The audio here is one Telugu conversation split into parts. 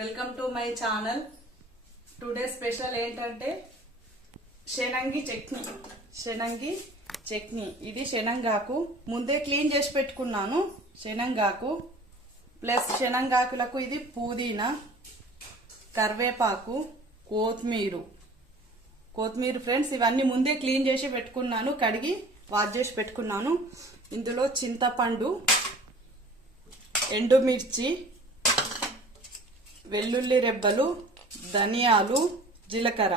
Welcome to my channel. Today special ఏంటంటే శనగ చట్నీ. ఇది శనగాకు ముందే క్లీన్ చేసి పెట్టుకున్నాను. శనగాకు ప్లస్ శనగాకులకు ఇది పుదీనా, కరివేపాకు, కొత్తిమీర ఫ్రెండ్స్, ఇవన్నీ ముందే క్లీన్ చేసి పెట్టుకున్నాను, కడిగి వాష్ చేసి పెట్టుకున్నాను. ఇందులో చింతపండు, ఎండుమిర్చి, వెల్లుల్లి రెబ్బలు, ధనియాలు, జీలకర్ర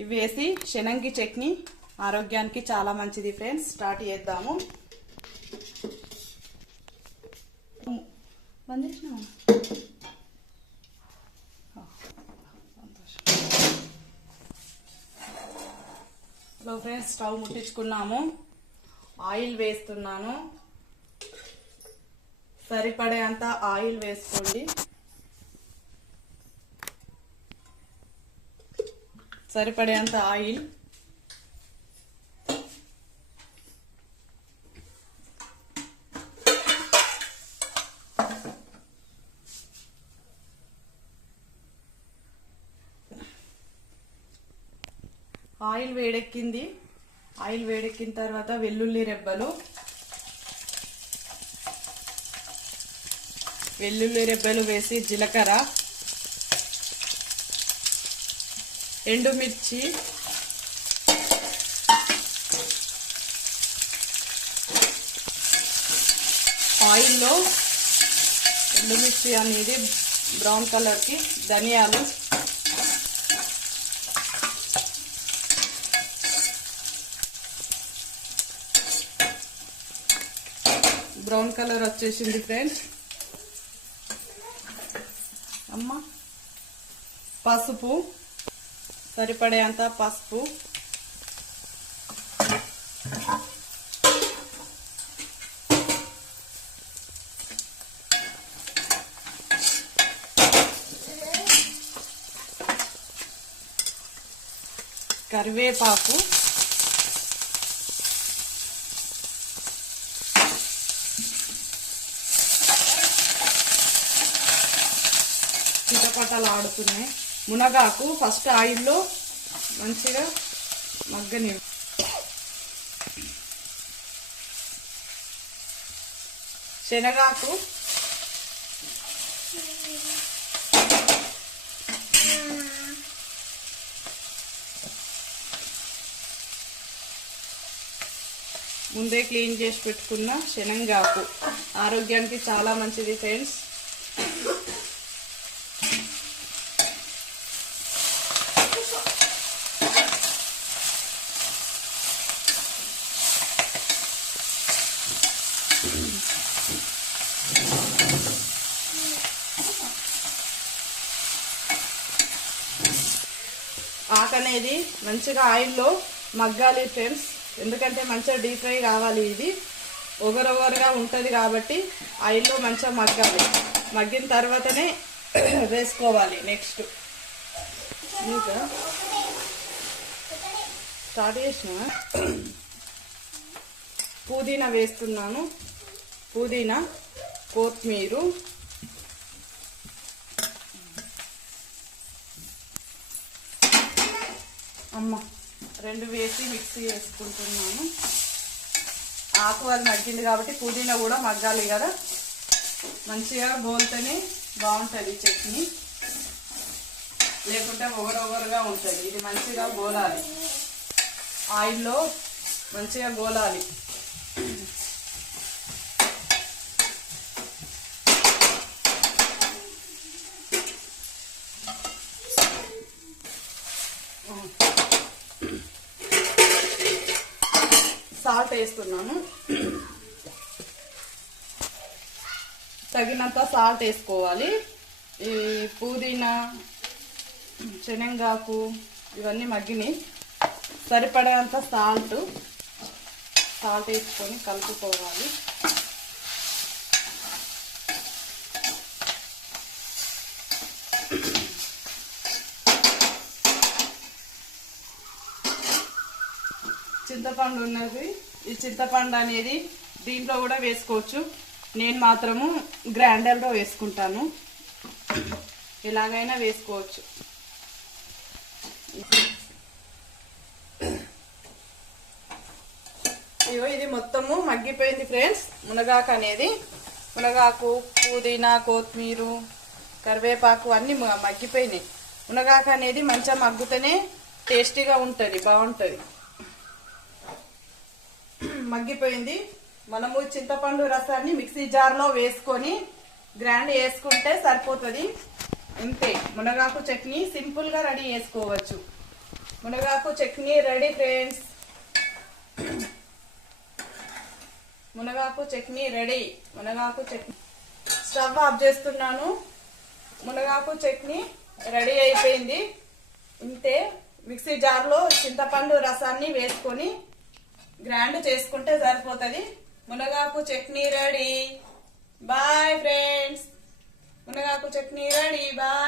ఇవి వేసి శనగ చట్నీ ఆరోగ్యానికి చాలా మంచిది ఫ్రెండ్స్. స్టార్ట్ చేద్దాము. హలో ఫ్రెండ్స్, స్టవ్ ముట్టించుకున్నాము. ఆయిల్ వేస్తున్నాను. సరిపడేంత ఆయిల్ వేసుకోండి. సరిపడేంత ఆయిల్ వేడెక్కింది. ఆయిల్ వేడెక్కిన తర్వాత వెల్లుల్లి రెబ్బలు వేసి జీలకర్ర, ఎండుమిర్చి, ఆయిల్లో ఎండుమిర్చి అనేది బ్రౌన్ కలర్కి, ధనియాలు, బ్రౌన్ కలర్ వచ్చేసింది ఫ్రెండ్స్. పసుపు, సరిపడేంత పసుపు, కరివేపాకు, చిటపటలు ఆడుతున్నాయి. మునగాకు ఫస్ట్ ఆయిల్లో మంచిగా మగ్గని, శనగాకు, ముందే క్లీన్ చేసి పెట్టుకున్న శనగాకు ఆరోగ్యానికి చాలా మంచిది ఫ్రెండ్స్. ఆకనేది మంచిగా ఆయిల్లో మగ్గాలి ఫ్రెండ్స్, ఎందుకంటే మంచిగా డీప్ ఫ్రై కావాలి. ఇది ఒగరొగరుగా ఉంటుంది కాబట్టి ఆయిల్లో మంచిగా మగ్గాలి. మగ్గిన తర్వాతనే వేసుకోవాలి. నెక్స్ట్ ఇంకా స్టార్ట్ చేసిన పుదీనా వేస్తున్నాను. పుదీనా, కొత్తిమీర, రెండు వేసి మిక్సీ వేసుకుంటున్నాను. ఆకు అది మగ్గింది కాబట్టి పుదీనా కూడా మగ్గాలి కదా, మంచిగా గోల్తేనే బాగుంటుంది చట్నీ, లేకుంటే ఒగరొగరుగా ఉంటుంది. ఇది మంచిగా గోలాలి, ఆయిల్లో మంచిగా గోలాలి. సాల్ట్ వేస్తున్నాను. తగినంత సాల్ట్ వేసుకోవాలి. ఈ పుదీనా, శనగాకు ఇవన్నీ మగ్గిని, సరిపడేంత సాల్ట్ వేసుకొని కలుపుకోవాలి. చింతపండు ఉన్నది, ఈ చింతపండు అనేది దీంట్లో కూడా వేసుకోవచ్చు. నేను మాత్రము గ్రైండర్లో వేసుకుంటాను. ఎలాగైనా వేసుకోవచ్చు. ఇగో ఇది మొత్తము మగ్గిపోయింది ఫ్రెండ్స్. మునగాకు అనేది, మునగాకు, పుదీనా, కొత్తిమీర, కరివేపాకు అన్ని మగ్గిపోయినాయి. మునగాకు అనేది మంచిగా మగ్గుతూనే టేస్టీగా ఉంటుంది, బాగుంటుంది. మగ్గిపోయింది. మనము చింతపండు రసాన్ని మిక్సీ జార్లో వేసుకొని గ్రైండ్ చేసుకుంటే సరిపోతుంది. అంతే, మునగాకు చట్నీ సింపుల్గా రెడీ చేసుకోవచ్చు. మునగాకు చట్నీ రెడీ ఫ్రెండ్స్. మునగాకు చట్నీ రెడీ. మునగాకు చట్నీ స్టవ్ ఆఫ్ చేస్తున్నాను. మునగాకు చట్నీ రెడీ అయిపోయింది. ఇంతే, మిక్సీ జార్లో చింతపండు రసాన్ని వేసుకొని గ్రైండ్ చేసుకుంటే సరిపోతుంది. మునగాకు చట్నీ రెడీ. Bye friends. మునగాకు చట్నీ రెడీ. బాయ్.